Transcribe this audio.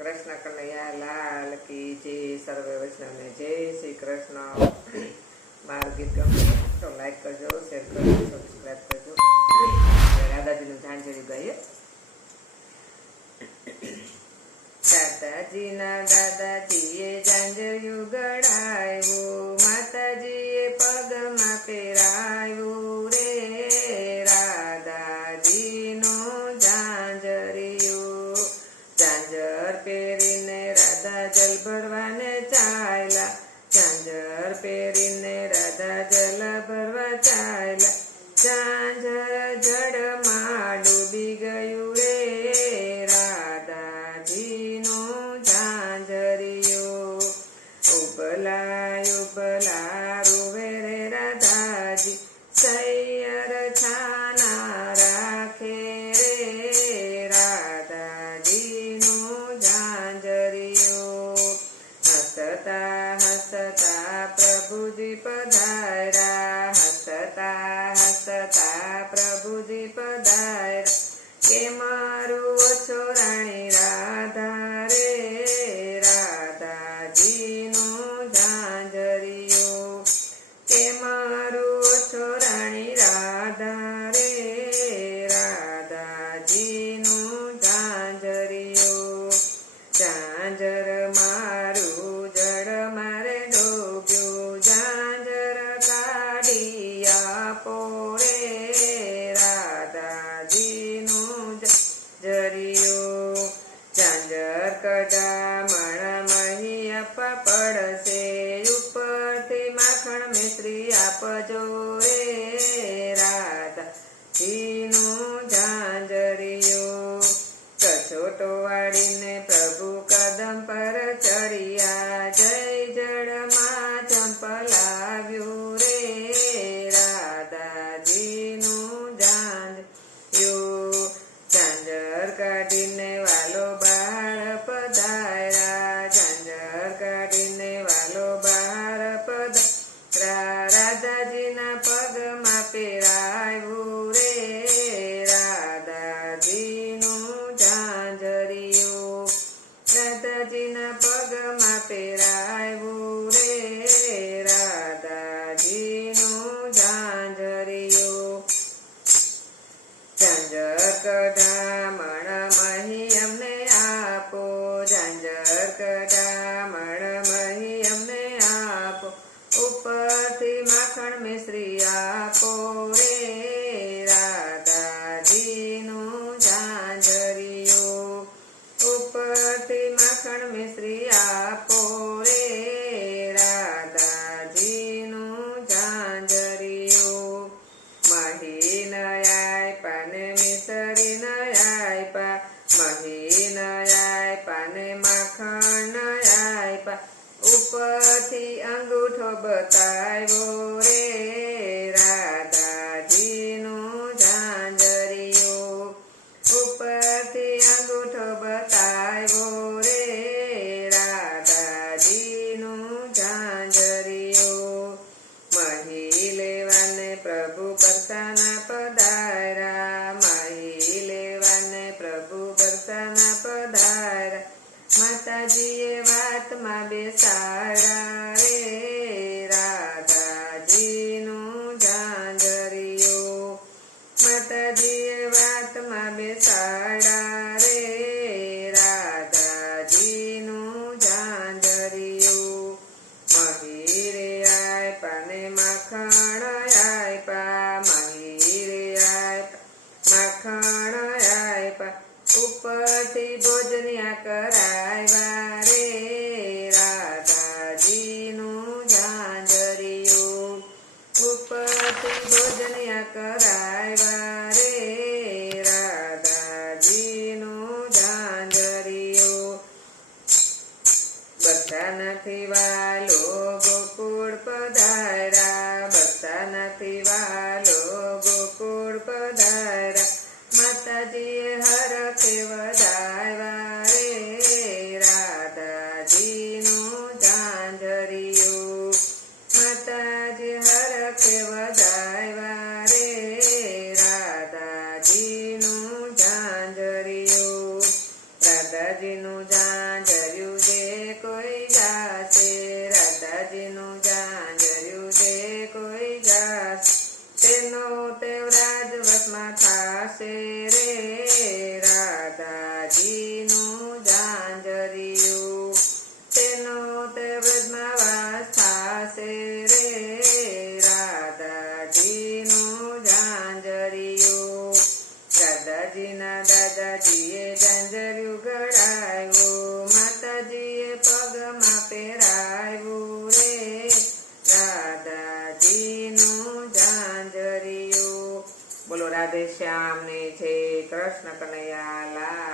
कृष्ण कन्हैया लाल की जय। सर्वे वैष्णव ने जय श्री कृष्ण। मारू गीत गमे तो लाइक करजो, शेर करजो, सब्सक्राइब करजो। दादाजी झांझरी गाइए। दादाजीए झांझरिયું ગળાવ્યું, માતાજીએ પગમાં પહેરાવ્યું રે રાધાજીનું ઝાંઝરિયું। ઝાંઝર પહેરીને રાધા જલ ભરવાને ચાલ્યા, ઝાંઝર પહેરીને રાધા જલ ભરવા ચાલ્યા। ઝાંઝર જળમાં ડૂબી ગયું રે રાધાજીનું ઝાંઝરિયું। ઉબલા ઉબલા રૂવે રે રાધાજી, સૈયર છાના રાખે રે રાધાજીનું ઝાંઝરિયું। હસતા હસતા પ્રભુજી પધાર્યા, હસતા હસતા પ્રભુજી પધાર્યા। કે મારું ઓછો રાણી રાધા રે રાધાજીનું ઝાંઝરિયું। કે મારું ઓછો રાણી રાધા રે રાધાજીનું ઝાંઝરિયું। ઝાંઝર મારું જળ મારે ડૂબ્યું, ઝાંઝર કાઢી આપો રે રાધાજીનું ઝાંઝરિયું। ઝાંઝર કઢામણ મહી આપવા પડશે, ઉપરથી માખણ મિશ્રી આપજો રે રાધાજીનું ઝાંઝરિયું। કછોટો વાળીને પ્રભુ કદમ પર ચડ્યા, જય જળમાં ચંપલાવ્યું રે રાધાજીનું ઝાંઝરિયું। ઝાંઝર કાઢીને વાલો બહાર પધાર્યા, ઝાંઝર કાઢીને વાલો બહાર પધાર્યા। રાધાજીના પગમાં પહેરાવ્યું રે રાધાજીનું ઝાંઝરિયું। રાધાજીના પગમાં પહેરાવ્યું રે રાધાજીનું ઝાંઝરિયું। ઝાંઝર કઢામણ મહી અમને આપો, ઝાંઝર કઢામણ મહી અમને આપો, ઉપરથી માખણ મિશ્રી આપો રે રાધાજીનું ઝાંઝરિયું। ઉપરથી માખણ મિશ્રી આપો રે રાધાજીનું ઝાંઝરિયું। મહી ન આપ્યા ને મિસરી ન આપ્યા, મહી ન આપ્યા ને માખણ ન આપ્યા, ઉપરથી અંગૂઠો બતાવ્યો રે રાધાજીનું ઝાંઝરિયું। ઉપરથી અંગૂઠો બતાવ્યો રે રાધાજીનું ઝાંઝરિયું। મહી લેવાને પ્રભુ બરસાના પધાર્યા, મહી લેવાને પ્રભુ બરસાના પધાર્યા। માતાજીએ વાતમાં બેસાડ્યા રે રાધાજીનું ઝાંઝરિયું। માતાજીએ વાતમાં બેસાડ્યા રે રાધાજીનું ઝાંઝરિયું। મહી રે આપ્યા ને માખણ આપ્યા, મહી રે આપ્યા માખણ આપ્યા, ઉપરથી ભોજન્યા કરાવ્યા રે રાધાજીનું ઝાંઝરિયું। ઉપરથી ભોજન્યા કરાવ્યા રે રાધાજીનું ઝાંઝરિયું। બરસાનાથી વાલો ગોકુળ પધાર્યા, બરસાનાથી વાલો ગોકુળ પધાર્યા। માતાજીએ હરખે વધાવ્યા રે રાધાજીનું ઝાંઝરિયું। માતાજી હરખે વધાવ્યા રે રાધાજીનું ઝાંઝરિયું। રાધા રાધાજીનું ઝાંઝર્યું જે કોઈ ગાશે, રાધાજીનું ઝાંઝર્યું જે કોઈ ગાશે, તેનો તે વ્રજવશમાં થાશે રે, રાધાજીનું ઝાંઝરિયું તેનો તે વ્રજમાં વાસ થાશે રે, રાધાજીનું ઝાંઝરિયું. રાધાજીના દાદાજીએ ઝાંઝરિયું ગળાવ્યું, માતાજીએ પગમાં પહેરાવ્યું રે, રાધાજીનું ઝાંઝરિયું. બોલો રાધે શ્યામને જય, કૃષ્ણ કનૈયા લાલ.